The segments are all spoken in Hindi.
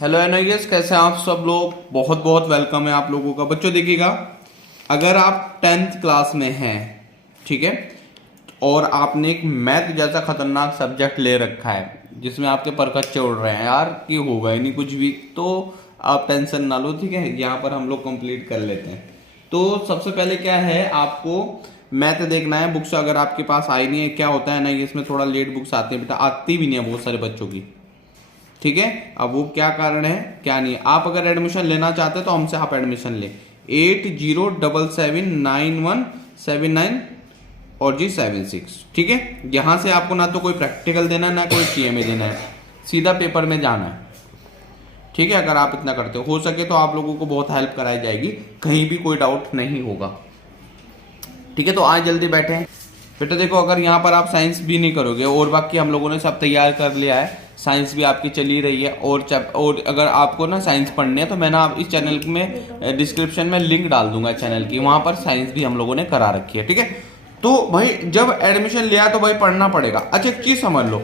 हेलो एनआईएस, कैसे हैं आप सब लोग। बहुत बहुत वेलकम है आप लोगों का। बच्चों देखिएगा, अगर आप 10th क्लास में हैं, ठीक है, और आपने एक मैथ जैसा खतरनाक सब्जेक्ट ले रखा है जिसमें आपके परखच्चे उड़ रहे हैं यार कि होगा ही नहीं कुछ भी, तो आप टेंशन ना लो, ठीक है। यहाँ पर हम लोग कंप्लीट कर लेते हैं। तो सबसे पहले क्या है, आपको मैथ देखना है। बुक्स अगर आपके पास आई नहीं है, क्या होता है ना, इसमें थोड़ा लेट बुक्स आती है बेटा, आती भी नहीं है बहुत सारे बच्चों की, ठीक है। अब वो क्या कारण है क्या नहीं है, आप अगर एडमिशन लेना चाहते हैं तो हमसे आप एडमिशन ले 80779179 और जी 76, ठीक है। यहां से आपको ना तो कोई प्रैक्टिकल देना है ना कोई टीएमए देना है, सीधा पेपर में जाना है, ठीक है। अगर आप इतना करते हो सके तो आप लोगों को बहुत हेल्प कराई जाएगी, कहीं भी कोई डाउट नहीं होगा, ठीक है। तो आज जल्दी बैठे हैं बेटा। देखो, अगर यहाँ पर आप साइंस भी नहीं करोगे और बाकी हम लोगों ने सब तैयार कर लिया है, साइंस भी आपकी चली रही है, और अगर आपको ना साइंस पढ़नी है तो मैं ना आप इस चैनल में डिस्क्रिप्शन में लिंक डाल दूंगा चैनल की, वहां पर साइंस भी हम लोगों ने करा रखी है, ठीक है। तो भाई जब एडमिशन लिया तो भाई पढ़ना पड़ेगा। अच्छा एक चीज समझ लो,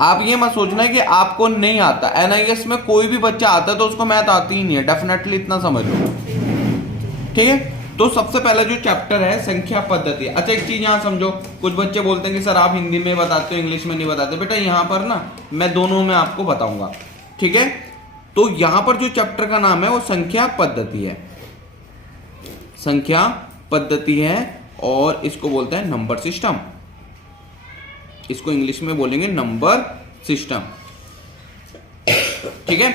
आप ये मत सोचना है कि आपको नहीं आता। एनआईएस में कोई भी बच्चा आता है तो उसको मैथ आती ही नहीं है, डेफिनेटली इतना समझ लो, ठीक है। तो सबसे पहला जो चैप्टर है संख्या पद्धति। अच्छा एक चीज यहाँ समझो, कुछ बच्चे बोलते हैं कि सर आप हिंदी में बताते हो इंग्लिश में नहीं बताते। बेटा यहाँ पर ना मैं दोनों में आपको बताऊंगा, ठीक है। तो यहाँ पर जो चैप्टर का नाम है वो संख्या पद्धति है, संख्या पद्धति है, और इसको बोलते हैं नंबर सिस्टम। इसको इंग्लिश में बोलेंगे नंबर सिस्टम, ठीक है।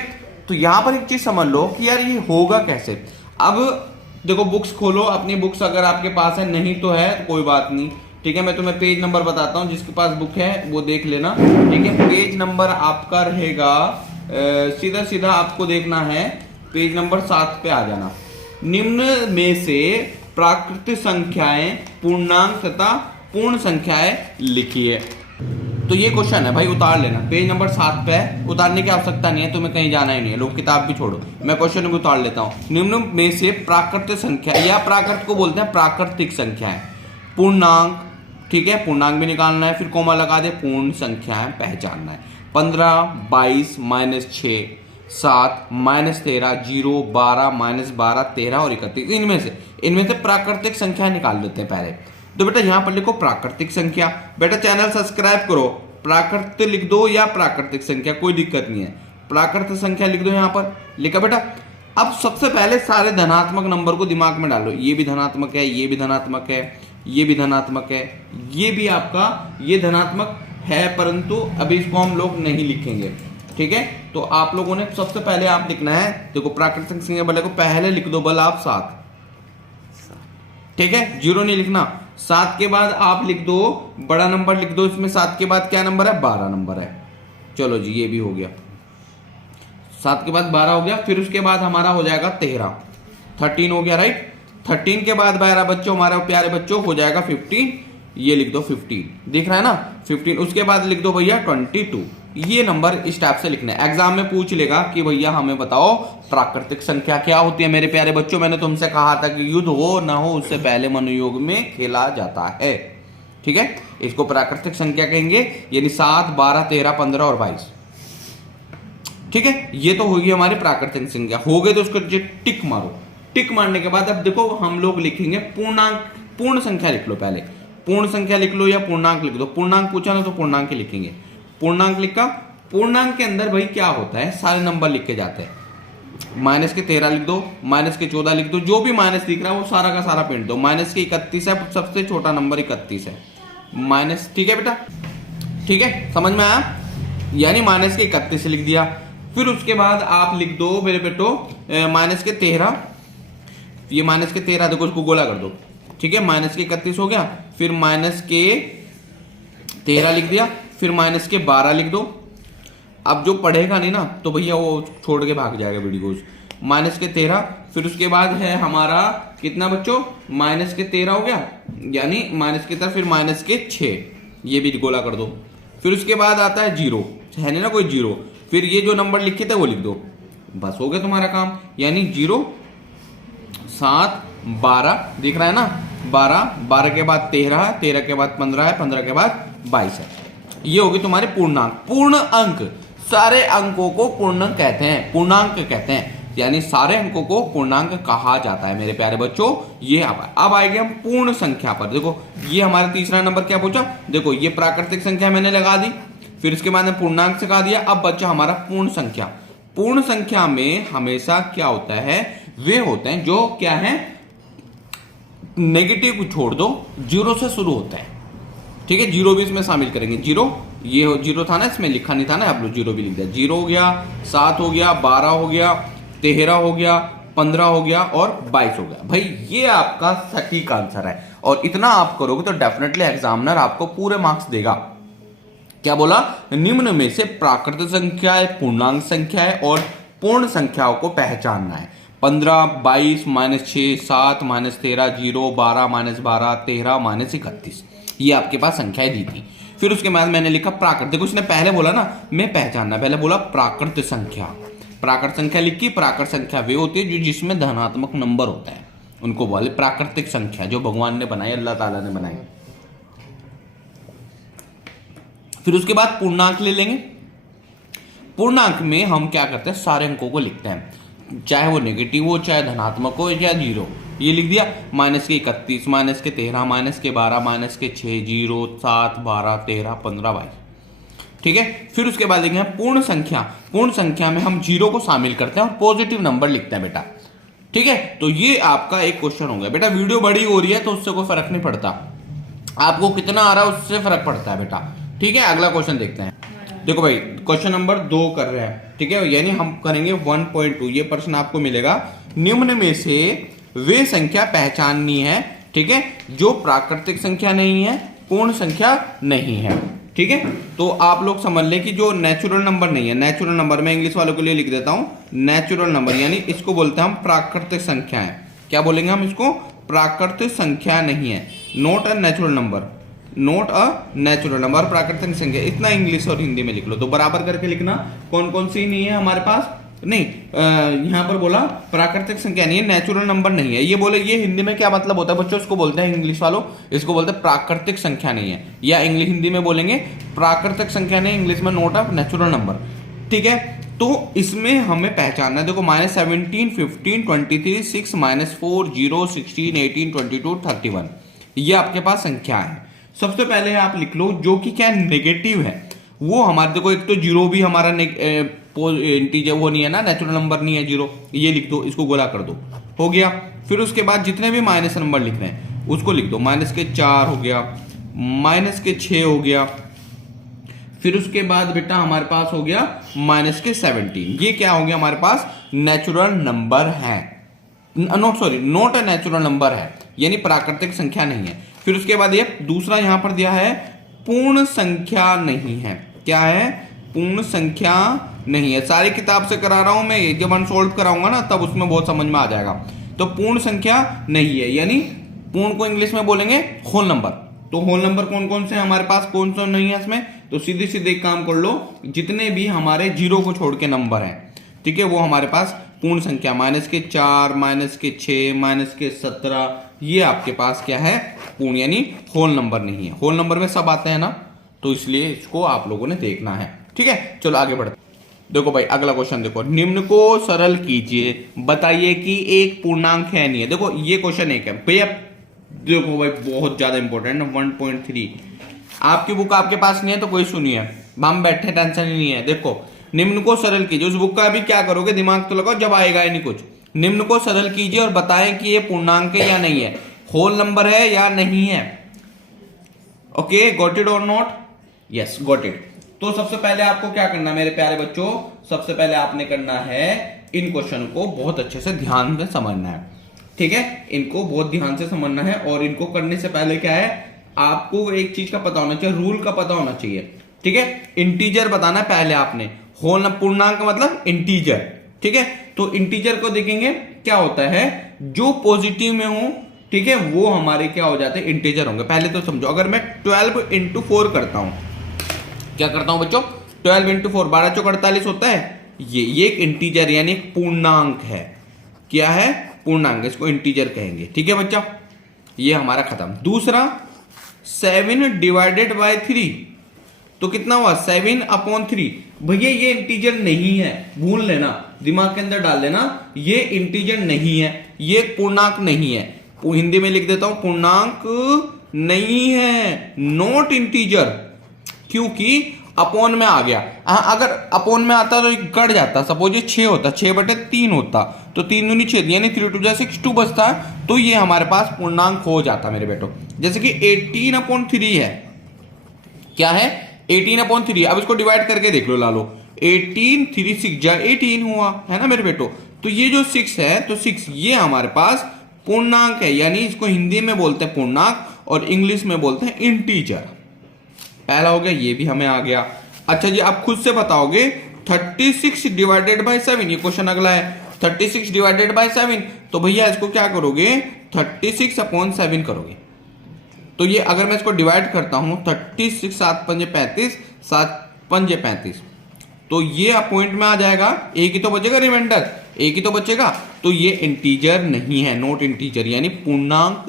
तो यहां पर एक चीज समझ लो कि यार ये होगा कैसे। अब देखो, बुक्स खोलो अपनी, बुक्स अगर आपके पास है, नहीं तो है तो कोई बात नहीं, ठीक है। मैं तुम्हें पेज नंबर बताता हूं, जिसके पास बुक है वो देख लेना, ठीक है। पेज नंबर आपका रहेगा सीधा सीधा आपको देखना है, पेज नंबर 7 पे आ जाना। निम्न में से प्राकृत संख्याएं, पूर्णांक तथा पूर्ण संख्याएं लिखिए। तो ये क्वेश्चन है भाई, उतार लेना। पेज नंबर 7 पे है, उतारने की आवश्यकता नहीं है, तुम्हें कहीं जाना ही नहीं है, लोग किताब भी छोड़ो, मैं क्वेश्चन भी उतार लेता हूं। निम्न में से प्राकृतिक संख्या, या प्राकृत को बोलते हैं प्राकृतिक संख्याएं, पूर्णांक, ठीक है, पूर्णांक भी निकालना है, फिर कोमा लगा दे, पूर्ण संख्याएं पहचानना है। 15, 22, -6, 7, -13, 0, 12, -12, 13 और 31, इनमें से प्राकृतिक संख्या निकाल लेते हैं पहले। तो बेटा यहां पर लिखो प्राकृतिक संख्या। बेटा चैनल सब्सक्राइब करो, प्राकृतिक लिख दो या प्राकृतिक संख्या, कोई दिक्कत नहीं है, प्राकृतिक संख्या लिख दो। यहां पर लिखा बेटा। अब सबसे पहले सारे धनात्मक नंबर को दिमाग में डालो, ये भी धनात्मक है, ये भी धनात्मक है, ये भी धनात्मक है, ये भी आपका ये धनात्मक है, परंतु अभी इसको हम लोग नहीं लिखेंगे, ठीक है। तो आप लोगों ने सबसे पहले आप लिखना है, देखो प्राकृतिक संख्या बल को पहले लिख दो बल आप 7, ठीक है, 0 नहीं लिखना। 7 के बाद आप लिख दो बड़ा नंबर, लिख दो इसमें 7 के बाद क्या नंबर है, 12 नंबर है। चलो जी ये भी हो गया, 7 के बाद 12 हो गया। फिर उसके बाद हमारा हो जाएगा 13 हो गया, राइट। 13 के बाद 12 बच्चों, हमारे प्यारे बच्चों, हो जाएगा 15, ये लिख दो 15, दिख रहा है ना 15। उसके बाद लिख दो भैया 22। ये नंबर इस टाइप से लिखना है। एग्जाम में पूछ लेगा कि भैया हमें बताओ प्राकृतिक संख्या क्या होती है। मेरे प्यारे बच्चों, मैंने तुमसे कहा था कि युद्ध हो ना हो उससे पहले मनोयोग में खेला जाता है, ठीक है। इसको प्राकृतिक संख्या कहेंगे, यानी 7, 12, 13, 15 और 22, ठीक है। ये तो होगी हमारी प्राकृतिक संख्या। हो गए तो उसको टिक मारो। टिक मारने के बाद अब देखो हम लोग लिखेंगे पूर्णांक। पूर्ण संख्या लिख लो पहले, पूर्ण संख्या लिख लो या पूर्णांक लिख दो। पूर्णांक पूछा ना तो पूर्णांक लिखेंगे। पूर्णांक लिखा। पूर्णांक के अंदर भाई क्या होता है, सारे नंबर लिख के जाते हैं। -13 लिख दो, -14 लिख दो, जो भी माइनस दिख रहा है वो सारा का सारा प्रिंट दो। -31 है, सबसे छोटा नंबर 31 है, माइनस, ठीक है बेटा, ठीक है, समझ में आया। यानी -31 लिख दिया। फिर उसके बाद आप लिख दो मेरे बेटो -13, ये -13 देखो, उसको गोला कर दो, ठीक है। -31 हो गया, फिर -13 लिख दिया, फिर -12 लिख दो। अब जो पढ़ेगा नहीं ना तो भैया वो छोड़ के भाग जाएगा वीडियो। -13, फिर उसके बाद है हमारा कितना बच्चों, -13 हो गया, यानी -13, फिर -6, ये भी गोला कर दो। फिर उसके बाद आता है 0, है ना कोई 0, फिर ये जो नंबर लिखे थे वो लिख दो, बस हो गया तुम्हारा काम। यानी 0, 7, 12 दिख रहा है ना, 12 के बाद 13 के बाद 15 है, 15 के बाद 22 है। ये होगी तुम्हारे पूर्णांक। पूर्ण अंक सारे अंकों को पूर्णांक कहते हैं, पूर्णांक कहते हैं, यानी सारे अंकों को पूर्णांक कहा जाता है मेरे प्यारे बच्चों। ये अब आएंगे हम पूर्ण संख्या पर। देखो ये हमारा तीसरा नंबर क्या पूछा, देखो ये प्राकृतिक संख्या मैंने लगा दी, फिर उसके बाद में पूर्णांक सिखा दिया। अब बच्चा हमारा पूर्ण संख्या। पूर्ण संख्या में हमेशा क्या होता है, वे होते हैं जो क्या है, नेगेटिव को छोड़ दो, जीरो से शुरू होता है। ठीक है, जीरो भी इसमें शामिल करेंगे। जीरो, ये जीरो था ना, इसमें लिखा नहीं था ना, आप लोग जीरो भी लिख दिया। जीरो हो गया, 7 हो गया, 12 हो गया, 13 हो गया, 15 हो गया और 22 हो गया। भाई ये आपका सटीक आंसर है, और इतना आप करोगे तो डेफिनेटली एग्जामिनर आपको पूरे मार्क्स देगा। क्या बोला, निम्न में से प्राकृतिक संख्या है, पूर्णांक संख्या है और पूर्ण संख्याओं को पहचानना है। 15, 22, -6, 7, -13, 0, 12, -12, 13, -31, ये आपके पास संख्याएं दी थी। फिर उसके बाद मैंने लिखा प्राकृतिक, उसने पहले बोला ना मैं पहचानना, पहले बोला प्राकृतिक संख्या। प्राकृत संख्या लिखी, प्राकृत संख्या वे होती है जो जिसमें धनात्मक नंबर होता है, उनको बोले प्राकृतिक संख्या, जो भगवान ने बनाई, अल्लाह ताला ने बनाई। फिर उसके बाद पूर्णांक ले लेंगे। पूर्णांक में हम क्या करते हैं, सारे अंकों को लिखते हैं, चाहे वो नेगेटिव हो, चाहे धनात्मक हो, या जीरो। ये लिख दिया, -31, -13, -12, -6, 0, 7, 12, 13, 15, 22। ठीक है, फिर उसके बाद देखेंगे पूर्ण संख्या। पूर्ण संख्या में हम जीरो को शामिल करते हैं और पॉजिटिव नंबर लिखते हैं बेटा। ठीक है, तो ये आपका एक क्वेश्चन हो गया बेटा। वीडियो बड़ी हो रही है तो उससे कोई फर्क नहीं पड़ता, आपको कितना आ रहा है उससे फर्क पड़ता है बेटा। ठीक है, अगला क्वेश्चन देखते हैं। देखो भाई क्वेश्चन नंबर 2 कर रहे हैं। ठीक है, यानी हम करेंगे 1.2। ये प्रश्न आपको मिलेगा, निम्न में से वे संख्या पहचाननी है, ठीक है, जो प्राकृतिक संख्या नहीं है, पूर्ण संख्या नहीं है। ठीक है, तो आप लोग समझ लें कि जो नेचुरल नंबर नहीं है, नेचुरल नंबर मैं इंग्लिश वालों के लिए लिख देता हूं, नेचुरल नंबर यानी इसको बोलते हैं हम प्राकृतिक संख्या है। क्या बोलेंगे हम इसको, प्राकृतिक संख्या नहीं है, not a natural number, not a natural number, प्राकृतिक संख्या। इतना इंग्लिश और हिंदी में लिख लो, तो बराबर करके लिखना कौन कौन सी नहीं है हमारे पास। नहीं, यहां पर बोला प्राकृतिक संख्या नहीं है, नेचुरल नंबर नहीं है। ये बोले, ये हिंदी में क्या मतलब होता है बच्चों, इसको बोलते हैं इंग्लिश वालों, इसको बोलते हैं प्राकृतिक संख्या नहीं है, या इंग्लिश हिंदी में बोलेंगे प्राकृतिक संख्या नहीं, इंग्लिश में नोट ऑफ नेचुरल नंबर। ठीक है, तो इसमें हमें पहचानना है। देखो -17, 15, 23, 6, -4, 0, 16, 18, 22, 31, ये आपके पास संख्या है। सबसे पहले आप लिख लो जो कि क्या नेगेटिव है, वो हमारे, देखो एक तो जीरो भी हमारा इंटीजर वो नहीं है ना, नेचुरल नंबर नहीं है जीरो, ये लिख दो, इसको गोला कर दो, हो गया। फिर उसके बाद जितने भी माइनस नंबर लिख रहे हैं उसको लिख दो, -4 हो गया, -6 हो गया, फिर उसके बाद बेटा हमारे पास हो गया -17। ये क्या हो गया हमारे पास, नेचुरल नंबर है, नॉट अ नेचुरल नंबर है, यानी प्राकृतिक संख्या नहीं है। फिर उसके बाद ये दूसरा यहां पर दिया है पूर्ण संख्या नहीं है। क्या है, पूर्ण संख्या नहीं है। सारी किताब से करा रहा हूं मैं, जब अनसोल्व कराऊंगा ना तब उसमें बहुत समझ में आ जाएगा। तो पूर्ण संख्या नहीं है, यानी पूर्ण को इंग्लिश में बोलेंगे होल नंबर। तो होल नंबर कौन कौन से हमारे पास, कौन सा नहीं है इसमें, तो सीधे सीधे एक काम कर लो, जितने भी हमारे जीरो को छोड़ के नंबर है, ठीक है, वो हमारे पास पूर्ण संख्या, -4, -6, -17, ये आपके पास क्या है, पूर्ण यानी होल नंबर नहीं है। होल नंबर में सब आते हैं ना, तो इसलिए इसको आप लोगों ने देखना है। ठीक है, चलो आगे बढ़ते। देखो भाई अगला क्वेश्चन देखो, निम्न को सरल कीजिए, बताइए कि एक पूर्णांक है नहीं है। देखो ये क्वेश्चन एक है भैया, देखो भाई बहुत ज्यादा इंपॉर्टेंट है, 1.3। आपकी बुक आपके पास नहीं है तो कोई सुनिए, हम बैठे, टेंशन ही नहीं है। देखो निम्न को सरल कीजिए, उस बुक का अभी क्या करोगे, दिमाग तो लगाओ, जब आएगा ही नहीं कुछ। निम्न को सरल कीजिए और बताएं कि ये पूर्णांक है या नहीं है, होल नंबर है या नहीं है। ओके, गॉट इट और नॉट, यस गॉट इट। तो सबसे पहले आपको क्या करना है मेरे प्यारे बच्चों, सबसे पहले आपने करना है इन क्वेश्चन को बहुत अच्छे से ध्यान से समझना है। ठीक है, इनको बहुत ध्यान से समझना है, और इनको करने से पहले क्या है, आपको एक चीज का पता होना चाहिए, रूल का पता होना चाहिए। ठीक है, इंटीजर बताना है पहले आपने, होल पूर्णांक मतलब इंटीजर। ठीक है, तो इंटीजर को देखेंगे क्या होता है, जो पॉजिटिव में हो, ठीक है, वो हमारे क्या हो जाते हैं, इंटीजर होंगे। पहले तो समझो, अगर मैं 12 × 4 करता हूं, क्या करता हूं बच्चों, 12 × 4, 12 × 48 होता है, ये एक इंटीजर यानी एक पूर्णांक है। क्या है, पूर्णांक, इसको इंटीजर कहेंगे। ठीक है बच्चा, ये हमारा खत्म। दूसरा 7 ÷ 3, तो कितना हुआ 7/3। भैया ये इंटीजर नहीं है, भूल लेना, दिमाग के अंदर डाल लेना, ये इंटीजर नहीं है, ये पूर्णांक नहीं है। हिंदी में लिख देता हूं, पूर्णांक नहीं है, नॉट इंटीजर, क्योंकि अपोन में आ गया। अगर अपोन में आता तो कट जाता, सपोज ये 6 होता, 6/3 होता, तो 3 दूनी 6 यानी 3 2 जा 6 2 बचता है, तो ये हमारे पास पूर्णांक हो जाता मेरे बेटो। जैसे कि 18/3 है, क्या है 18/3। अब इसको डिवाइड करके देख लो, ला लो 18 3 6 जा 18 हुआ है ना मेरे बेटो। तो ये जो 6 है, तो 6 ये हमारे पास पूर्णांक है, यानी इसको हिंदी में बोलते हैं पूर्णांक और इंग्लिश में बोलते हैं इंटीजर। पहला हो गया, ये भी हमें आ गया। अच्छा जी, आप खुद से बताओगे 36 डिवाइडेड बाय 7, ये क्वेश्चन अगला है। 36 डिवाइडेड बाय 7, तो भैया इसको क्या करोगे 36/7 करोगे। तो ये अगर मैं इसको डिवाइड करता हूं 36 7 5 35 7 5 35, तो ये पॉइंट में आ जाएगा, एक ही तो बचेगा, रिमाइंडर एक ही तो बचेगा। तो ये इंटीजर नहीं है, नॉट इंटीजर, यानी पूर्णांक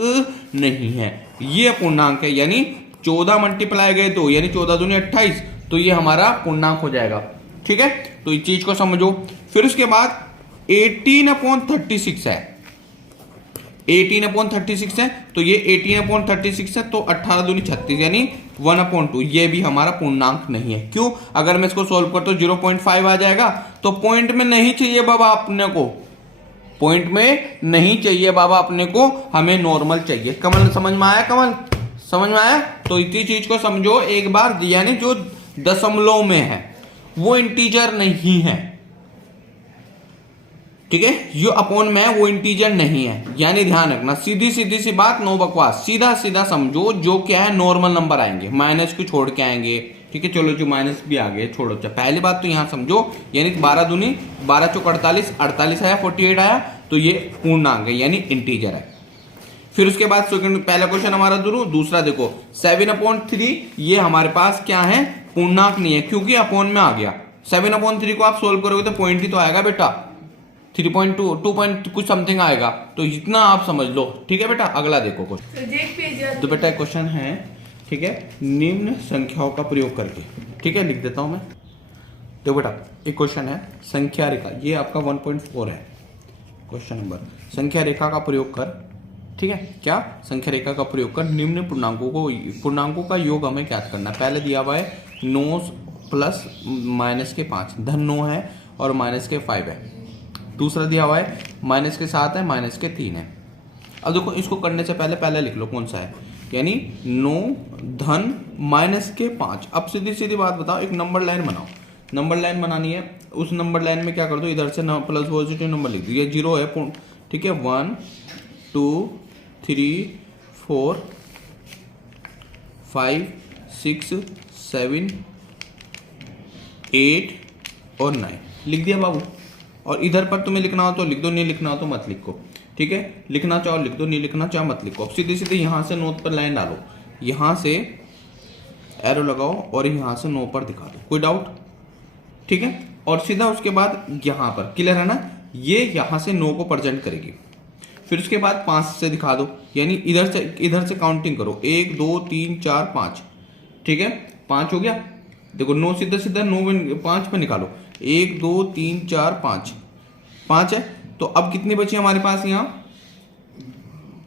नहीं है, ये पूर्णांक है, यानी 14 मल्टीप्लाई गए 2, यानी 14 दूनी 28, तो ये हमारा पूर्णांक हो जाएगा। ठीक है, तो इस चीज को समझो। फिर उसके बाद 18/36 है, 18/36 है, तो ये 18/36 है, तो 18 दूनी 36 यानी 1/2, ये भी हमारा पूर्णांक नहीं है। क्यों? अगर मैं इसको सोल्व करता हूं 0.5 आ जाएगा, तो पॉइंट में नहीं चाहिए बाबा अपने को, पॉइंट में नहीं चाहिए बाबा अपने को, हमें नॉर्मल चाहिए। कमल समझ में आया? कमल समझ में आया? तो इतनी चीज को समझो एक बार, यानी जो दशमलव में है वो इंटीजर नहीं है, ठीक है, जो अपोन में है वो इंटीजर नहीं है, यानी ध्यान रखना, सीधी सीधी सी बात, नो बकवास, सीधा सीधा समझो, जो क्या है नॉर्मल नंबर आएंगे, माइनस को छोड़ के आएंगे। ठीक है, चलो जो माइनस भी आ गए छोड़ो। पहली बात तो यहां समझो, यानी 12 दूनी 12 चौक 48, 48 आया, 48 आया, तो ये पूर्णांक है, यानी इंटीजर है। फिर उसके बाद पहला क्वेश्चन हमारा दूसरा देखो 7/3, ये हमारे पास क्या है, पूर्णांक नहीं है, क्योंकि अपोन में आ गया। 7/3 को आप सोल्व करोगे तो पॉइंट ही तो आएगा बेटा, 3.2 2 पॉइंट कुछ समथिंग आएगा, तो इतना आप समझ लो। ठीक है बेटा, अगला देखो क्वेश्चन। तो बेटा क्वेश्चन है, ठीक है, निम्न संख्याओं का प्रयोग करके, ठीक है, लिख देता हूं मैं। देखो बेटा एक क्वेश्चन है, संख्या रेखा, ये आपका 1.4 है क्वेश्चन नंबर। संख्या रेखा का प्रयोग कर, ठीक है, क्या संख्या रेखा का प्रयोग कर निम्न पूर्णांकों का योग हमें ज्ञात करना है। पहले दिया हुआ है 9 प्लस माइनस के 5, धन 9 है और माइनस के 5 है। दूसरा दिया हुआ है माइनस के 7 है, माइनस के 3 है। अब देखो इसको करने से पहले लिख लो कौन सा है, यानी 9 धन माइनस के 5। अब सीधी सीधी बात बताओ, एक नंबर लाइन बनाओ, नंबर लाइन बनानी है, उस नंबर लाइन में क्या कर दो, इधर से प्लस पॉजिटिव नंबर लिख दो, ये 0 है, ठीक है, 1 2 3 4 5 6 7 8 और 9 लिख दिया बाबू। और इधर पर तुम्हें लिखना हो तो लिख दो, नहीं लिखना हो तो मत लिखो, ठीक है, लिखना चाहो लिख दो, नहीं लिखना चाहो मत लिखो। अब सीधे सीधे यहाँ से 9 पर लाइन डालो, यहाँ से एरो लगाओ और यहाँ से 9 पर दिखा दो, कोई डाउट? ठीक है, और सीधा उसके बाद यहाँ पर, क्लियर है ना, ये यहाँ से 9 को प्रेजेंट करेगी। फिर उसके बाद 5 से दिखा दो, यानी इधर से काउंटिंग करो, 1 2 3 4 5, ठीक है, 5 हो गया। देखो 9 सीधा सीधा 9 5 पे निकालो, 1 2 3 4 5 है। तो अब कितनी बची हमारे पास यहाँ,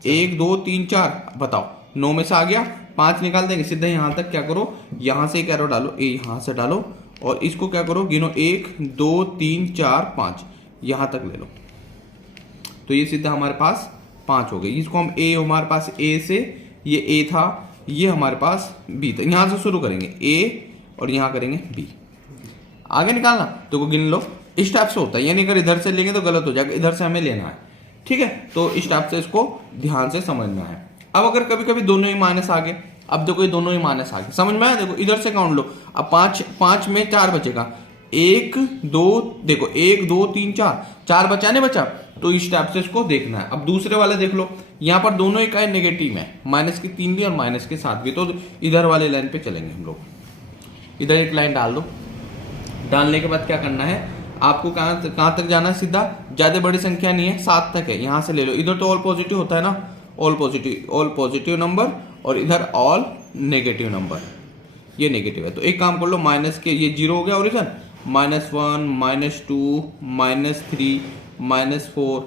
1 2 3 4, बताओ 9 में से आ गया, 5 निकाल देंगे, सीधा यहाँ तक क्या करो, यहाँ से एक एरो डालो, यहाँ से डालो और इसको क्या करो, गिनो 1 2 3 4 5, यहाँ तक ले लो, तो ये सीधा हमारे पास 5 हो गई। इसको हम ए, हमारे पास ए से, ये ए था, ये हमारे पास बी था, यहाँ से शुरू करेंगे ए और यहाँ करेंगे बी, आगे निकालना तो गिन लो। इस टाइप से होता है, यानी अगर इधर से लेंगे तो गलत हो जाएगा, इधर से हमें लेना है, ठीक है, तो इस टाइप से इसको ध्यान से समझना है। अब अगर कभी कभी दोनों ही माइनस आ गए, अब देखो ये दोनों ही माइनस आ गए, समझ में आया? देखो इधर से काउंट लो, अब 5 में 4 बचेगा, 1 2, देखो 1 2 3 4 बचा नहीं बचा, तो इस टाइप से इसको देखना है। अब दूसरे वाले देख लो, यहाँ पर दोनों ही का नेगेटिव है, माइनस के 3 भी और माइनस के 7 भी, तो इधर वाले लाइन पे चलेंगे हम लोग। इधर एक लाइन डाल दो, डालने के बाद क्या करना है आपको, कहाँ तक जाना है, सीधा, ज्यादा बड़ी संख्या नहीं है, 7 तक है, यहाँ से ले लो। इधर तो ऑल पॉजिटिव होता है ना, ऑल पॉजिटिव नंबर, और इधर ऑल नेगेटिव नंबर, ये नेगेटिव है। तो एक काम कर लो, माइनस के ये 0 हो गया ओरिजन, -1 -2 -3 -4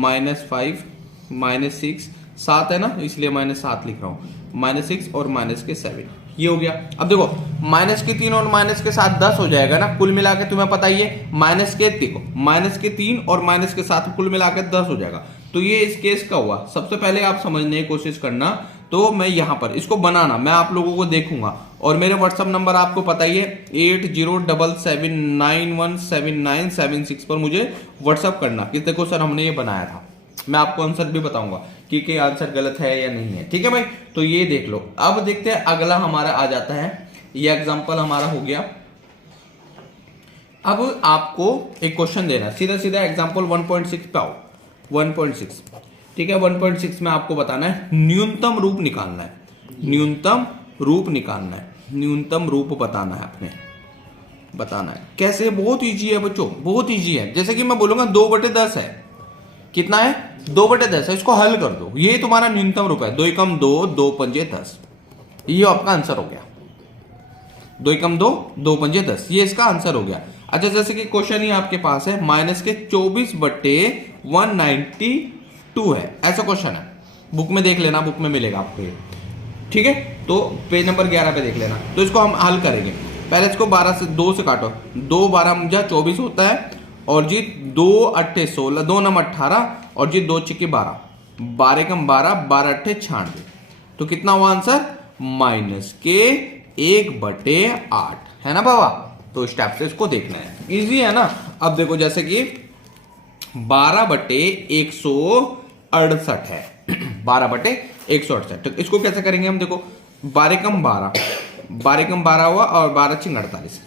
-5 -6, 7 है ना, इसलिए -7 लिख रहा हूँ, -6 और -7, ये हो गया। अब देखो -3 और -7 10 हो जाएगा ना, कुल मिला के तुम्हें पता ही है, देखो -3 और -7 कुल मिला के 10 हो जाएगा। तो ये इस केस का हुआ। सबसे पहले आप समझने की कोशिश करना, तो मैं यहां पर इसको बनाना, मैं आप लोगों को देखूंगा, और मेरे व्हाट्सएप नंबर आपको पता ही है 8077917976 पर मुझे व्हाट्सएप करना कि देखो सर हमने ये बनाया था, मैं आपको आंसर भी बताऊंगा कि आंसर गलत है या नहीं है। ठीक है भाई, तो ये देख लो। अब देखते हैं अगला हमारा आ जाता है, ये एग्जांपल हमारा हो गया। अब आपको एक क्वेश्चन देना, सीधा सीधा एग्जांपल 1.6 पे आओ। 1.6, ठीक है, 1.6 में आपको बताना है न्यूनतम रूप निकालना है, न्यूनतम रूप निकालना है, न्यूनतम रूप बताना है, अपने बताना है। कैसे? बहुत इजी है बच्चों, बहुत इजी है। जैसे कि मैं बोलूंगा 2/10 है, कितना है? 2/10 है, इसको हल कर दो, ये तुम्हारा न्यूनतम रूप है। 2 एकम 2, 2 पंजे 10, ये आपका आंसर हो गया। 2 एकम 2, 2 पंजे 10, ये इसका आंसर हो गया। अच्छा, जैसे कि क्वेश्चन ही आपके पास है -24/192 है, ऐसा क्वेश्चन है, बुक में देख लेना, बुक में मिलेगा आपको ये। ठीक है, तो पेज नंबर 11 पे देख लेना। तो इसको हम हल करेंगे। पहले इसको 2 से काटो, 2 12 24 होता है, और जी 2 8 16, 2 9 18, और जी 2 6 12, 12 कम 12, 12 8 96। तो कितना हुआ आंसर? -1/8 है ना बाबा। तो स्टेप से इसको देखना है, इजी है ना। अब देखो जैसे कि 12/168 है, 12/168। तो इसको कैसे करेंगे हम? देखो 12 कम 12, 12 कम 12 हुआ, और 12 × 48,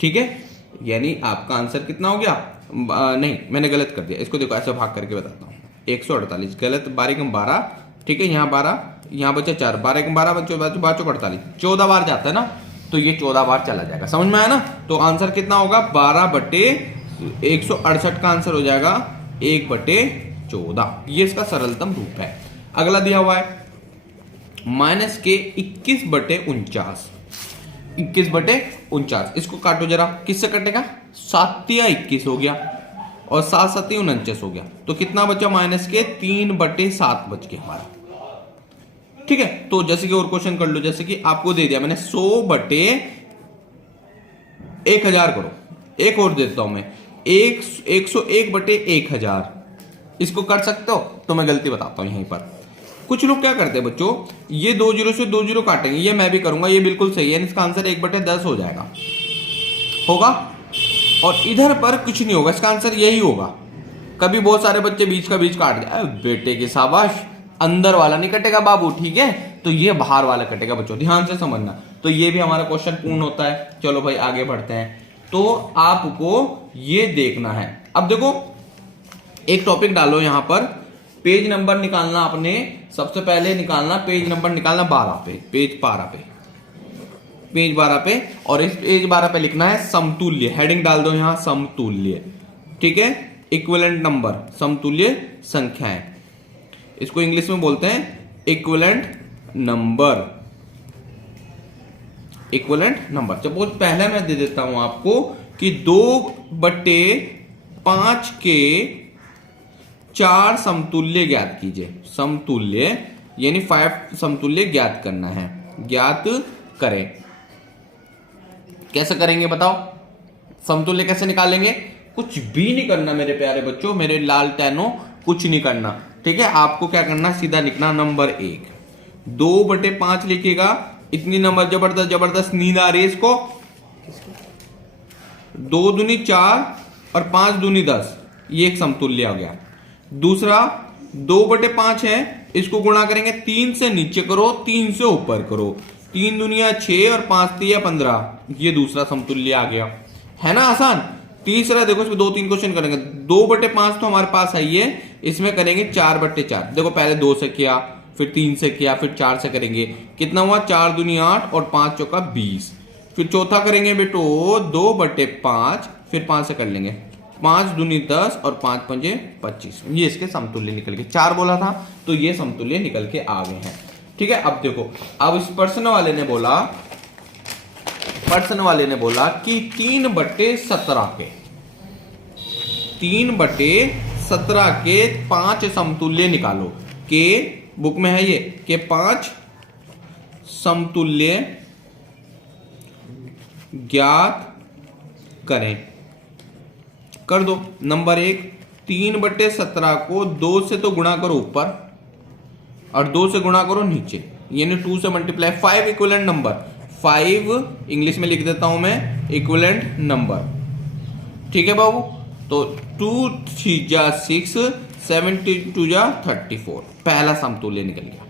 ठीक है, यानी आपका आंसर कितना हो गया? नहीं, मैंने गलत कर दिया, इसको देखो ऐसे भाग करके बताता हूँ। 148 गलत, 12 कम 12, ठीक है, यहाँ 12, यहाँ बचा 4, 12 कम 12 12 48, 14 बार जाता है ना, तो ये 14 बार चला जाएगा। समझ में आया ना? तो आंसर कितना होगा? 12/168 का आंसर हो जाएगा 1/14। ये इसका सरलतम रूप है। अगला दिया हुआ है -21/49, 21/49। इसको काटो जरा, किससे कटेगा? 7 या 21 हो गया, और 7 7 49 हो गया। तो कितना बचा? -3/7 बच गया हमारा। ठीक है, तो जैसे कि और क्वेश्चन कर लो, जैसे कि आपको दे दिया मैंने 100/1000 करो। एक और देता हूं मैं, 101/1000। इसको कर सकते हो? तो मैं गलती बताता हूं यहीं पर। कुछ लोग क्या करते हैं बच्चों, ये 2 0 से 2 0 काटेंगे, ये मैं भी करूंगा, ये बिल्कुल सही है, इसका आंसर 1/10 हो जाएगा, होगा। और इधर पर कुछ नहीं होगा, इसका आंसर यही होगा। कभी बहुत सारे बच्चे बीच का बीच काट दिया, बेटे की शाबाश, अंदर वाला नहीं कटेगा बाबू, ठीक है, तो ये बाहर वाला कटेगा बच्चों, ध्यान से समझना। तो ये भी हमारा क्वेश्चन पूर्ण होता है। चलो भाई आगे बढ़ते हैं। तो आपको ये देखना है। अब देखो एक टॉपिक डालो यहां पर, पेज नंबर निकालना आपने, सबसे पहले निकालना पेज नंबर, निकालना 12 पे, पेज 12 पे, पेज 12 पे, और इस पेज 12 पे लिखना है समतुल्य। हेडिंग डाल दो यहां समतुल्य, ठीक है, इक्विवेलेंट नंबर, समतुल्य संख्याएं, इसको इंग्लिश में बोलते हैं equivalent number, equivalent number. Suppose पहले मैं दे देता हूं आपको कि 2/5 के 4 समतुल्य ज्ञात कीजिए। समतुल्य यानी 5 समतुल्य ज्ञात करना है, ज्ञात करें। कैसे करेंगे बताओ? समतुल्य कैसे निकालेंगे? कुछ भी नहीं करना मेरे प्यारे बच्चों, मेरे लाल टैनो, कुछ नहीं करना, ठीक है। आपको क्या करना, सीधा लिखना नंबर 1, 2/5 लिखेगा। इतनी नंबर जबरदस्त जबरदस्त नींद आ रही है इसको। 2 दूनी 4 और 5 दूनी 10, ये एक समतुल्य आ गया। दूसरा 2/5 है, इसको गुणा करेंगे 3 से नीचे करो, 3 से ऊपर करो, 3 दुनिया 6 और 5 तिया 15, ये दूसरा समतुल्य आ गया, है ना आसान। तीसरा देखो, इसमें 2-3 क्वेश्चन करेंगे। 2/5 तो हमारे पास है ये, इसमें करेंगे 4/4। देखो पहले 2 से किया, फिर 3 से किया, फिर 4 से करेंगे, कितना हुआ? 4 दूनी 8 और 5 चौका 20। फिर चौथा करेंगे बेटो 2/5, फिर 5 से कर लेंगे, 5 दूनी 10 और 5 पंजे 25। ये इसके समतुल्य निकल के, 4 बोला था तो ये समतुल्य निकल के आ गए हैं, ठीक है। अब देखो, अब इस प्रश्न वाले ने बोला पर्सन वाले ने बोला कि 3/17 के 3/17 के 5 समतुल्य निकालो। के बुक में है ये कि 5 समतुल्य ज्ञात करें। कर दो। नंबर 1, 3/17 को 2 से तो गुणा करो ऊपर और 2 से गुणा करो नीचे, यानी 2 से मल्टीप्लाई। 5 इक्विवेलेंट नंबर, 5 इंग्लिश में लिख देता हूं मैं इक्विवेलेंट नंबर। ठीक है बाबू, तो 2 3 जा 6, 7 2 जा 34। पहला समतुल्य निकल गया।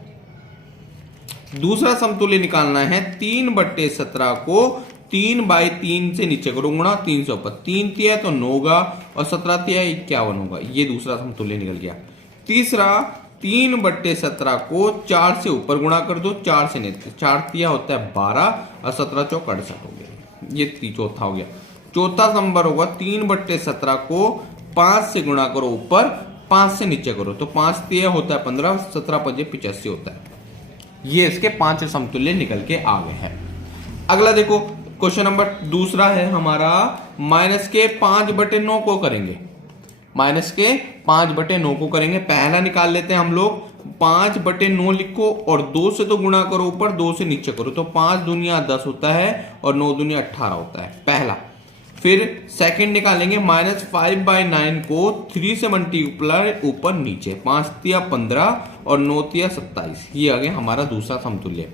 दूसरा समतुल्य निकालना है 3/17 को 3/3 से नीचे करो गुणा, 3 से ऊपर। 3 तिया तो 9 होगा और 17 तिया 51 होगा। ये दूसरा समतुल्य निकल गया। तीसरा 3/17 को 4 से ऊपर गुणा कर दो, 4 से नीचे। 4 तिया होता है 12 और 17 चौक 68 हो गया। ये चौथा हो गया। चौथा नंबर होगा 3/17 को 5 से गुणा करो ऊपर, 5 से नीचे करो, तो 5 तिया होता है 15, 17 5 85 होता है। ये इसके 5 समतुल्य निकल के आ गए हैं। अगला देखो, क्वेश्चन नंबर दूसरा है हमारा, माइनस के 5/9 को करेंगे। माइनस के 5/9 को करेंगे। पहला निकाल लेते हैं हम लोग। 5/9 लिखो और 2 से तो गुणा करो ऊपर, 2 से नीचे करो, तो 5 दूनिया 10 होता है और 9 दूनिया 18 होता है, पहला। फिर सेकंड निकालेंगे, -5/9 को 3 से मल्टीप्लाई ऊपर नीचे, 5 तिया 15 और 9 तिया 27। ये आ गया हमारा दूसरा समतुल्य।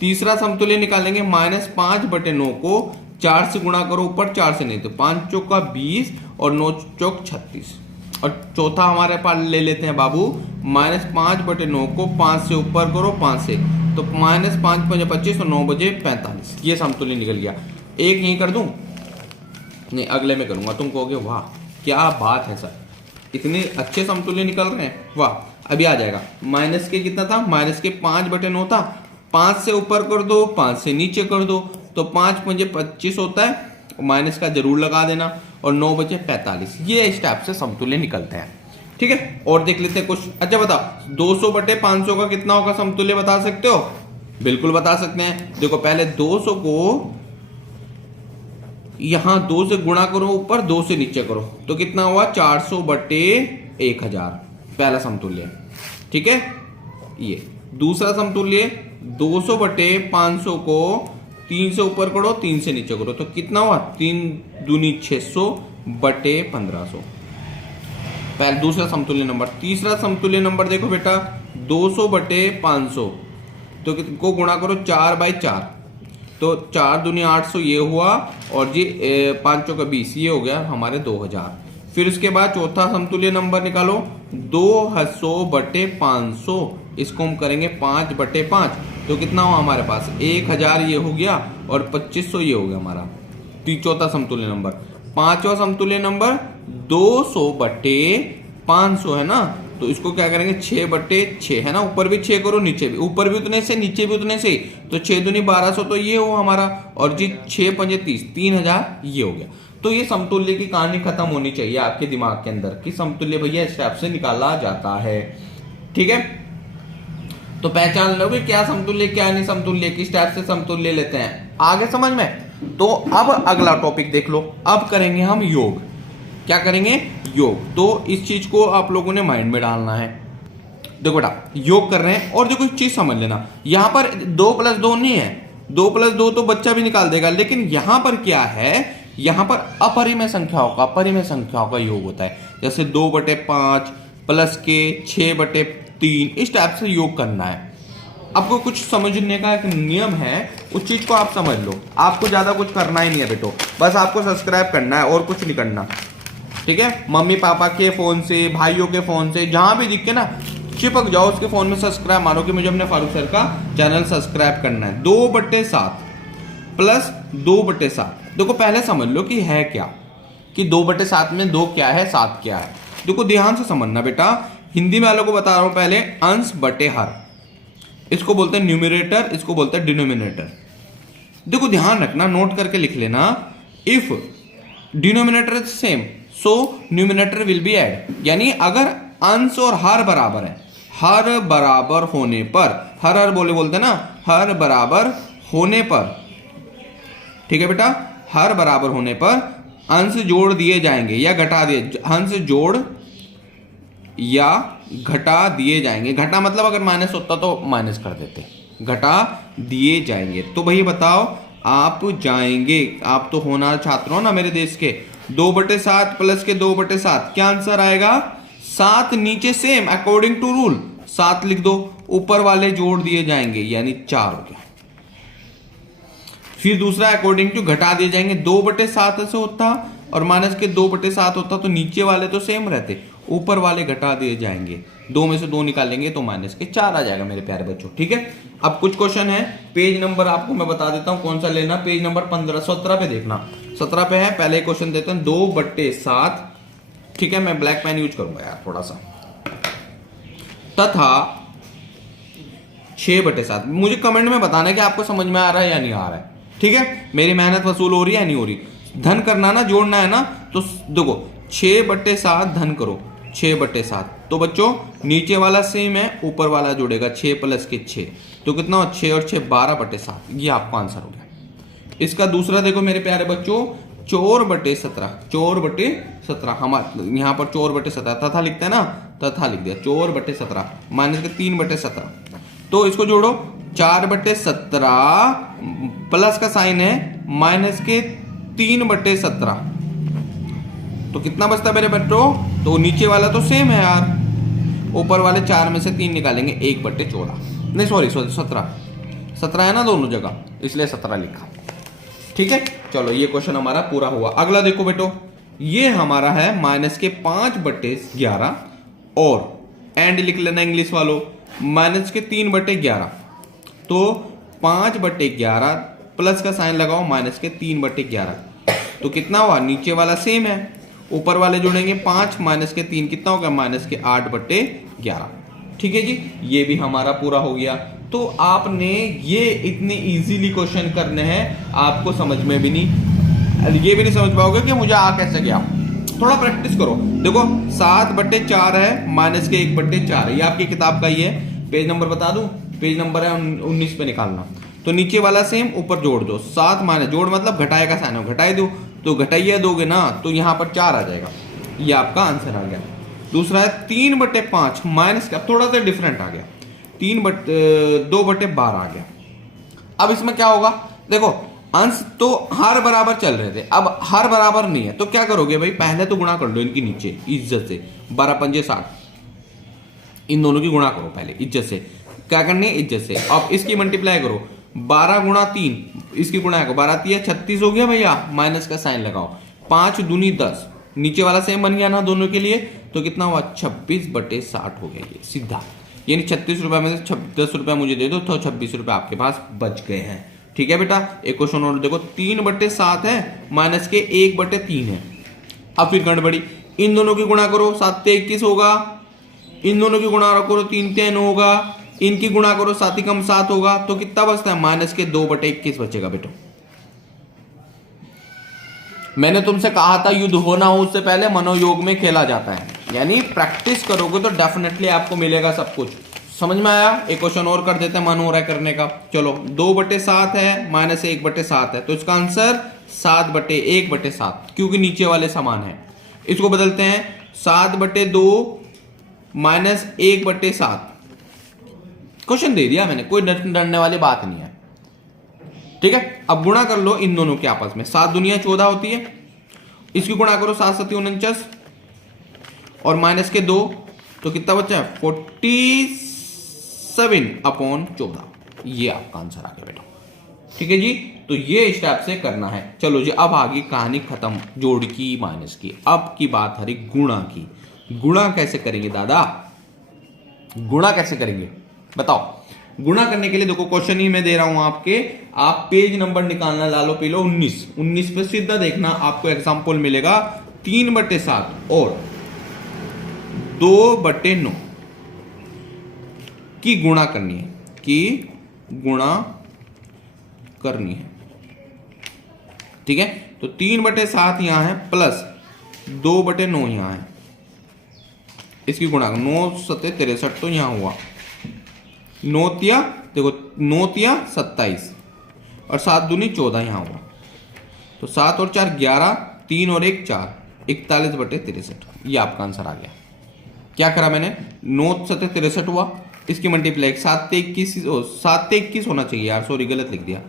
तीसरा समतुल्य निकालेंगे, -5/9 को 4 से गुणा करो ऊपर, 4 से नहीं, तो 5 चौका 20 और 9 चौक 36। और चौथा हमारे पास ले लेते हैं बाबू, -5/9 को 5 से ऊपर करो, 5 से, तो -5 5 25 और 9 बजे 45। ये समतुल्य निकल गया। एक यहीं कर दूं, नहीं अगले में करूंगा। तुम कहोगे वाह क्या बात है सर, इतने अच्छे समतुल्य निकल रहे हैं, वाह। अभी आ जाएगा। माइनस के कितना था, माइनस के 5/9 था, 5 से ऊपर कर दो, 5 से नीचे कर दो, तो 5 5 25 होता है, माइनस का जरूर लगा देना, और 9 बजे 45। ये इस टाइप से समतुल्य निकलते हैं। ठीक है, और देख लेते हैं कुछ। अच्छा बताओ, 200/500 का कितना होगा समतुल्य, बता सकते हो? बिल्कुल बता सकते हैं। देखो पहले 200 को यहां 2 से गुणा करो ऊपर, 2 से नीचे करो, तो कितना हुआ 400/1000, पहला समतुल्य। ठीक है, ये दूसरा समतुल्य 200/500 को 3 से ऊपर करो, 3 से नीचे करो, तो कितना हुआ 3 दूनी 600/1500, पहला दूसरा समतुल्य नंबर। तीसरा समतुल्य नंबर देखो बेटा, 200/500 तो को गुणा करो 4/4, तो 4 दूनी 800 ये हुआ, और जी 5 चौका 20 ये हो गया हमारे 2000। फिर उसके बाद चौथा समतुल्य नंबर निकालो, 200/500, इसको हम करेंगे 5/5, तो कितना हुआ हमारे पास 1000 ये हो गया, और 2500 ये हो गया हमारा चौथा समतुल्य नंबर। पांचवा समतुल्य नंबर 200/500 है ना, तो इसको क्या करेंगे 6/6 है ना, ऊपर भी 6 करो, नीचे भी, ऊपर भी उतने से नीचे भी उतने से, तो 6 दूनी 1200, तो ये हो हमारा, और जी 6 5 30, 3000 ये हो गया। तो ये समतुल्य की कहानी खत्म होनी चाहिए आपके दिमाग के अंदर कि समतुल्य भैया इस टाइप से निकाला जाता है। ठीक है, तो पहचान लोगे क्या समतुल्य क्या नहीं समतुल्य, किस टाइप से समतुल्य लेते हैं, आगे समझ में। तो अब अगला टॉपिक देख लो, अब करेंगे हम योग। क्या करेंगे, योग। तो इस चीज को आप लोगों ने माइंड में डालना है। देखो बेटा योग कर रहे हैं, और देखो एक चीज समझ लेना, यहां पर 2 + 2 नहीं है, 2 + 2 तो बच्चा भी निकाल देगा, लेकिन यहां पर क्या है, यहां पर अपरिमेय संख्याओं का योग होता है। जैसे 2/5 प्लस के 6/3, इस टाइप से योग करना है। आपको कुछ समझने का एक नियम है, उस चीज को आप समझ लो। आपको ज्यादा कुछ करना ही नहीं है बेटो, बस आपको सब्सक्राइब करना है और कुछ नहीं करना। ठीक है, मम्मी पापा के फोन से, भाइयों के फोन से, जहां भी दिखे ना चिपक जाओ उसके फोन में, सब्सक्राइब मारो कि मुझे अपने फारूक सर का चैनल सब्सक्राइब करना है। 2/7 प्लस 2/7, देखो पहले समझ लो कि है क्या, कि 2/7 में 2 क्या है, 7 क्या है। देखो ध्यान से समझना बेटा, हिंदी में वालों को बता रहा हूं पहले, अंश बटे हर, इसको बोलते हैं न्यूमरेटर, इसको बोलते हैं डिनोमिनेटर। देखो ध्यान रखना, नोट करके लिख लेना, if denominator is same so numerator will be add, यानी अगर अंश और हर बराबर है, हर बराबर होने पर, हर बोलते ना, हर बराबर होने पर, ठीक है बेटा, हर बराबर होने पर अंश जोड़ दिए जाएंगे या घटा दिए, अंश जोड़ या घटा दिए जाएंगे। घटा मतलब अगर माइनस होता तो माइनस कर देते, घटा दिए जाएंगे। तो भैया बताओ, आप जाएंगे, आप तो होना छात्र हो ना मेरे देश के, 2/7 प्लस के 2/7, क्या आंसर आएगा? 7 नीचे सेम अकॉर्डिंग टू रूल 7 लिख दो, ऊपर वाले जोड़ दिए जाएंगे यानी 4 हो गया। फिर दूसरा अकॉर्डिंग टू घटा दिए जाएंगे, 2/7 से होता और माइनस के 2/7 होता तो नीचे वाले तो सेम रहते, ऊपर वाले घटा दिए जाएंगे, 2 में से 2 निकालेंगे तो माइनस के 4 आ जाएगा मेरे प्यारे बच्चों। ठीक है, अब कुछ क्वेश्चन है, पेज नंबर आपको मैं बता देता हूं कौन सा लेना, पेज नंबर 17 पे देखना, 17 पे है। पहले क्वेश्चन देते हैं 2/7, ठीक है, मैं ब्लैक पेन यूज करूंगा यार थोड़ा सा, तथा 6/7। मुझे कमेंट में बताना है कि आपको समझ में आ रहा है या नहीं आ रहा है। ठीक है, मेरी मेहनत वसूल हो रही है या नहीं हो रही। धन करना ना, जोड़ना है ना, तो देखो 6/7 धन करो, 6/7, तो बच्चों नीचे वाला सेम है, ऊपर वाला जुड़ेगा 6 प्लस के 6, तो कितना हो, 6 और 6 12/7, ये आपका आंसर हो गया। इसका दूसरा देखो मेरे प्यारे बच्चों, 4/17, 4/17, हम यहाँ पर 4/17 तथा लिखते हैं ना, तथा लिख दिया, 4/17 माइनस के 3/17, तो इसको जोड़ो, 4/17 प्लस का साइन है माइनस के 3/17, तो कितना बचता है मेरे बच्चों? तो नीचे वाला तो सेम है यार, ऊपर वाले 4 में से 3 निकालेंगे, 1/14, नहीं सॉरी 17 है ना दोनों जगह, इसलिए 17 लिखा। ठीक है, चलो ये क्वेश्चन हमारा पूरा हुआ। अगला देखो बेटो, ये हमारा है माइनस के 5/11 और एंड लिख लेना इंग्लिश वालों, माइनस के 3/11, तो 5/11 प्लस का साइन लगाओ माइनस के 3/11, तो कितना हुआ, नीचे वाला सेम है, ऊपर वाले जोड़ेंगे 5 माइनस के 3, कितना होगा, माइनस के 8/11। ठीक है जी, ये भी हमारा पूरा हो गया। तो आपने ये इतने इजीली क्वेश्चन करने हैं, आपको समझ में भी नहीं, ये भी नहीं समझ पाओगे कि मुझे आ कैसे गया। थोड़ा प्रैक्टिस करो। देखो 7/4 है, माइनस के 1/4 है, ये आपकी किताब का ही है, पेज नंबर बता दूं, पेज नंबर है 19 पे निकालना। तो नीचे वाला सेम, ऊपर जोड़ दो, 7 माइनस, जोड़ मतलब घटाए का साइन हो, घटाई दो, तो घटाइए दोगे ना, तो यहाँ पर 4 आ जाएगा, ये आपका आंसर आ गया। दूसरा है 3/5 माइनस का, थोड़ा सा डिफरेंट आ गया, 2/12 आ गया। अब इसमें क्या होगा, देखो अंश तो हर बराबर चल रहे थे, अब हर बराबर नहीं है, तो क्या करोगे भाई, पहले तो गुणा कर लो इनकी नीचे इज्जत से, 12×5 = 60, इन दोनों की गुणा करो पहले इज्जत से, क्या करनी है, इज्जत से। अब इसकी मल्टीप्लाई करो, 12×3, इसकी गुणा करो, 12×3 = 36 हो गया भैया, माइनस का साइन लगाओ, 5 दूनी 10, नीचे वाला सेम बन गया ना दोनों के लिए, तो कितना हुआ, 26/60 हो गया, ये सीधा, यानी 36 रुपए में से 10 रुपए मुझे दे दो, तो 26 रुपए आपके पास बच गए हैं। ठीक है बेटा, एक क्वेश्चन और देखो, 3/7 है, माइनस के 1/3 है। अब फिर गड़बड़ी, इन दोनों की गुणा करो, 7 × 21 होगा, इन दोनों की गुणा करो, 3 × 9 होगा, इनकी गुणा करो, 7 × 7 होगा, तो कितना बचता है, माइनस के 2/21 बचेगा बेटो। मैंने तुमसे कहा था युद्ध होना हो उससे पहले मनोयोग में खेला जाता है, यानी प्रैक्टिस करोगे तो डेफिनेटली आपको मिलेगा सब कुछ। समझ में आया? एक क्वेश्चन और कर देते हैं, मन हो रहा है करने का। चलो 2/7 है, माइनस 1/7 है, तो इसका आंसर 7/1/7, क्योंकि नीचे वाले समान है। इसको बदलते हैं, 7/2 माइनस 1/7। क्वेश्चन दे दिया मैंने, कोई डरने वाली बात नहीं है। ठीक है, अब गुणा कर लो इन दोनों के आपस में, 7 दूनिया 14 होती है, इसकी गुणा करो, 7 × 7 = 49 और माइनस के 2, तो कितना बचा है, 47/14, ये आपका आंसर आ गया बेटा। ठीक है जी, तो ये स्टेप से करना है। चलो जी, अब आगे कहानी खत्म, जोड़ की माइनस की। अब की बात हरी गुणा की। गुणा कैसे करेंगे दादा, गुणा कैसे करेंगे बताओ। गुणा करने के लिए देखो क्वेश्चन ही मैं दे रहा हूं आपके, आप पेज नंबर निकालना, लालो पी लो 19 पे सीधा देखना, आपको एग्जांपल मिलेगा 3/7 और 2/9 की गुणा करनी है, की गुणा करनी है। ठीक है, तो 3/7 यहां है, प्लस 2/9 यहां है, इसकी गुणा 9 × 7 = 63, तो यहां हुआ 9 × 3 = 27 और 7 दूनी 14 यहां हुआ। तो 7 और 4 11, 3 और 1 4, 41/63। ये आपका आंसर आ गया। क्या करा मैंने, 9 7 63 हुआ, इसकी मल्टीप्लाई 7 से 21 होना चाहिए यार, सॉरी गलत लिख दिया।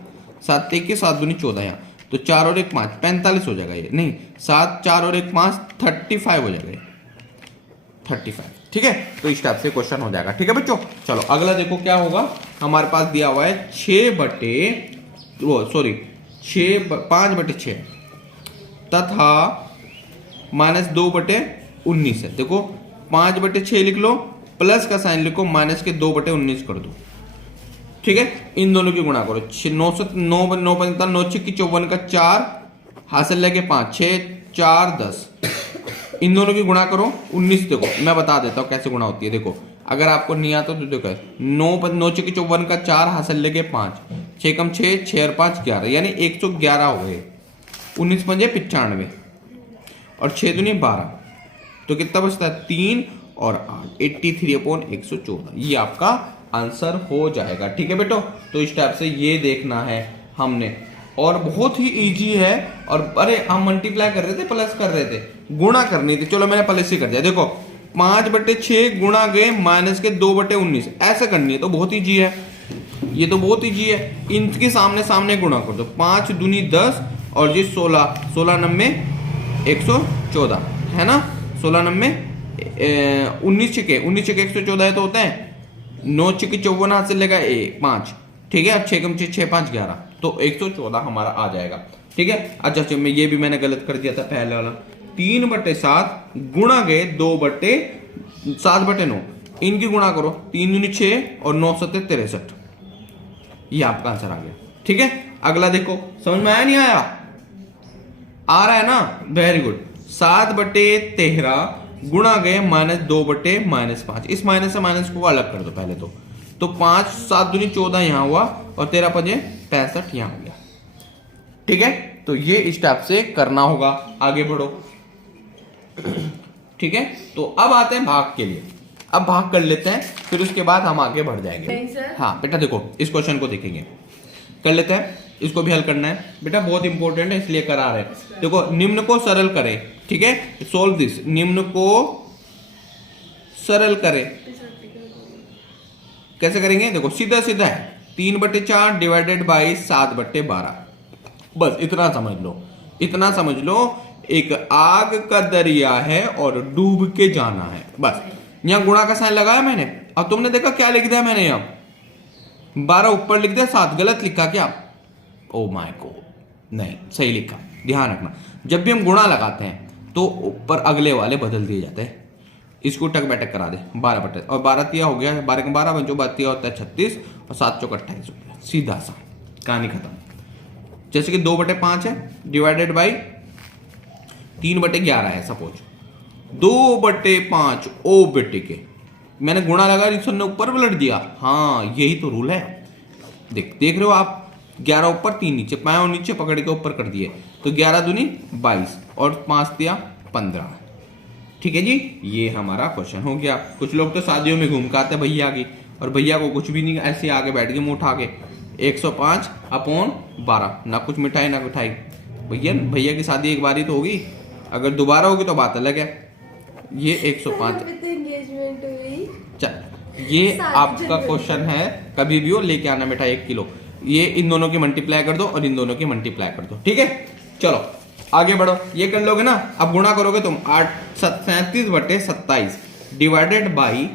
7 से 21, 7 दूनी 14 यहाँ, तो 4 और 1 5, 45 हो जाएगा ये, नहीं 7 4 और 1 5, 35 हो जाएगा ये, 35। ठीक है, तो इस टाइप से क्वेश्चन हो जाएगा। ठीक है बच्चों, चलो अगला देखो क्या होगा। हमारे पास दिया हुआ है 5/6 तथा -2/19 है। देखो 5/6 लिख लो, प्लस का साइन लिखो, माइनस के 2/19 कर दो। ठीक है, इन दोनों की गुणा करो। 9 6 54 का 4 हासिल लेके 5 6 4 10, इन दोनों की गुणा करो 19। देखो मैं बता देता हूं कैसे गुणा होती है। देखो अगर आपको नहीं आता तो देखो 9 6 54 का 4 हासिल लेके 5 6 कम 6 6 और 5 11, यानी 111 हो गए। 19 पंजे 95 और 6 दूनी 12, तो कितना बचता है 3 और 8, 83/114। ये आपका आंसर हो जाएगा। ठीक है बेटो, तो इस टाइप से ये देखना है हमने, और बहुत ही इजी है। और अरे हम मल्टीप्लाई कर रहे थे, प्लस कर रहे थे, गुणा करनी थी, चलो मैंने प्लस ही कर दिया। देखो 5/6 गुणा गए माइनस के 2/19, ऐसे करनी है, तो बहुत इजी है, ये तो बहुत इजी है। इनके सामने सामने गुणा कर दो, 5 दूनी 10 और जी 16 16 9 114 है ना, 16 9 19 छके 114 है, तो होता है 9 6 54 हाथ से लेगा 5। ठीक है, अब 6 कम 6 5 11, तो 114 हमारा आ जाएगा। ठीक है, अच्छा मैं ये भी मैंने गलत कर दिया था पहले वाला। 3/7 गुणा गए 2/7/9, इनकी गुणा करो, 3 दूनी 6 और 9 7 63, ये आपका आंसर आ गया। ठीक है, अगला देखो, समझ में आया नहीं आया, आ रहा है ना, वेरी गुड। 7/13 गुणा गए -2/-5, इस माइनस से माइनस को अलग कर दो पहले तो 5 7 दूनी 14 यहां हुआ और 13 5 65 यहां हो गया। ठीक है, तो ये इस टाइप से करना होगा, आगे बढ़ो। ठीक है, तो अब आते हैं भाग के लिए। अब भाग कर लेते हैं, फिर उसके बाद हम आगे बढ़ जाएंगे। हाँ बेटा देखो, इस क्वेश्चन को देखेंगे, कर लेते हैं, इसको भी हल करना है बेटा, बहुत इंपॉर्टेंट है इसलिए करा रहे हैं। देखो निम्न को सरल करें, ठीक है, सोल्व दिस, निम्न को सरल करें। कैसे करेंगे, देखो सीधा सीधा है, 3/4 डिवाइडेड बाई 7/12, बस इतना समझ लो, इतना समझ लो। एक आग का दरिया है और डूब के जाना है, बस यहां गुणा का साइन लगाया मैंने। अब तुमने देखा क्या लिख दिया मैंने, यहां 12 ऊपर लिख दिया, 7 गलत लिखा क्या, ओ माय गॉड, नहीं सही लिखा। ध्यान रखना, जब भी हम गुणा लगाते हैं तो ऊपर अगले वाले बदल दिए जाते हैं। इसको टक बैठक करा दे, 12 और 12 तिया हो गया, 12 के 12 बन जो 32 होता है 36 और 7 चौक 28 हो गया, सीधा सा कहानी खत्म। जैसे कि 2/5 है डिवाइडेड बाई 3/11 है, सपोज 2/5 ओ बेटे के, मैंने गुणा लगा, रिश्वन ने ऊपर पलट दिया। हाँ यही तो रूल है, देख रहे हो आप, 11 ऊपर 3 नीचे, पाँव नीचे पकड़ के ऊपर कर दिए, तो 11 दूनी 22 और 5 दिया 15। ठीक है जी, ये हमारा क्वेश्चन हो गया। कुछ लोग तो शादियों में घूम के आते भैया की, और भैया को कुछ भी नहीं, ऐसे आगे बैठ के मुंह उठा के 105/12, ना कुछ मिठाई ना मिठाई। भैया की शादी एक बार ही तो होगी, अगर दोबारा होगी तो बात अलग है। ये 105, चल ये आपका क्वेश्चन है, कभी भी हो लेके आना मिठाई 1 किलो। ये इन दोनों की मल्टीप्लाई कर दो और इन दोनों की मल्टीप्लाई कर दो। ठीक है, चलो आगे बढ़ो, ये कर लोगे ना। अब गुणा करोगे तुम 37/27 डिवाइडेड बाई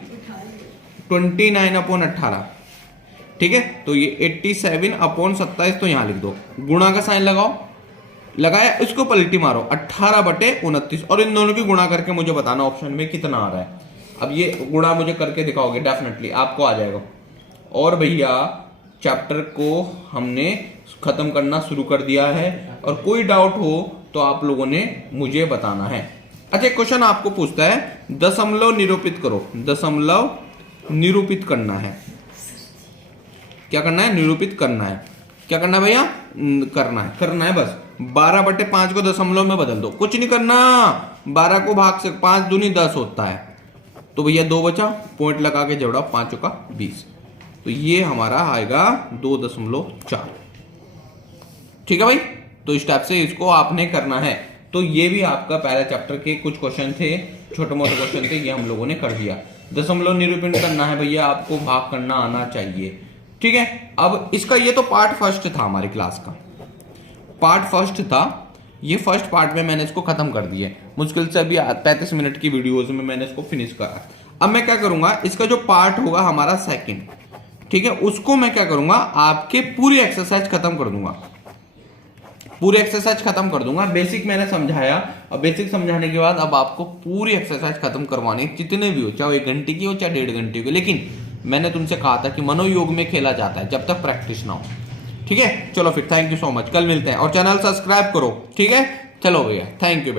29/18। ठीक है, तो ये 87/27, तो यहां लिख दो, गुणा का साइन लगाओ, लगाया, इसको पलटी मारो, 18/29, और इन दोनों की गुणा करके मुझे बताना ऑप्शन में कितना आ रहा है। अब ये गुणा मुझे करके दिखाओगे, डेफिनेटली आपको आ जाएगा। और भैया चैप्टर को हमने खत्म करना शुरू कर दिया है, और कोई डाउट हो तो आप लोगों ने मुझे बताना है। अच्छा, क्वेश्चन आपको पूछता है दशमलव निरूपित करो, दशमलव निरूपित करना है। क्या करना है, निरूपित करना है। क्या करना है भैया, करना है बस। 12/5 को दशमलव में बदल दो, कुछ नहीं करना। 12 को भाग से 5 दूनी 10 होता है, तो भैया 2 बचा, पॉइंट लगा के जोड़ा, 5 का 20, तो ये हमारा आएगा 2.4। ठीक है भाई, तो इस टाइप से इसको आपने करना है। तो ये भी आपका पहले चैप्टर के कुछ क्वेश्चन थे, छोटे मोटे क्वेश्चन थे, ये हम लोगों ने कर दिया। दशमलव निरूपण करना है भैया, आपको भाग करना आना चाहिए, ठीक है। अब इसका ये तो पार्ट फर्स्ट था, हमारी क्लास का पार्ट फर्स्ट था। ये फर्स्ट पार्ट में मैंने इसको खत्म कर दिया, मुश्किल से अभी 35 मिनट की वीडियोस में मैंने इसको फिनिश करा। अब मैं क्या करूंगा, इसका जो पार्ट होगा हमारा सेकंड, ठीक है, उसको मैं क्या करूंगा, आपके पूरी एक्सरसाइज खत्म कर दूंगा, पूरी एक्सरसाइज खत्म कर दूंगा। बेसिक मैंने समझाया, और बेसिक समझाने के बाद अब आपको पूरी एक्सरसाइज खत्म करवानी है, जितने भी हो, चाहे 1 घंटे की हो चाहे 1.5 घंटे की। लेकिन मैंने तुमसे कहा था कि मनोयोग में खेला जाता है जब तक प्रैक्टिस ना हो, ठीक है। चलो फिर, थैंक यू सो मच, कल मिलते हैं, और चैनल सब्सक्राइब करो, ठीक है। चलो भैया, थैंक यू बेटा।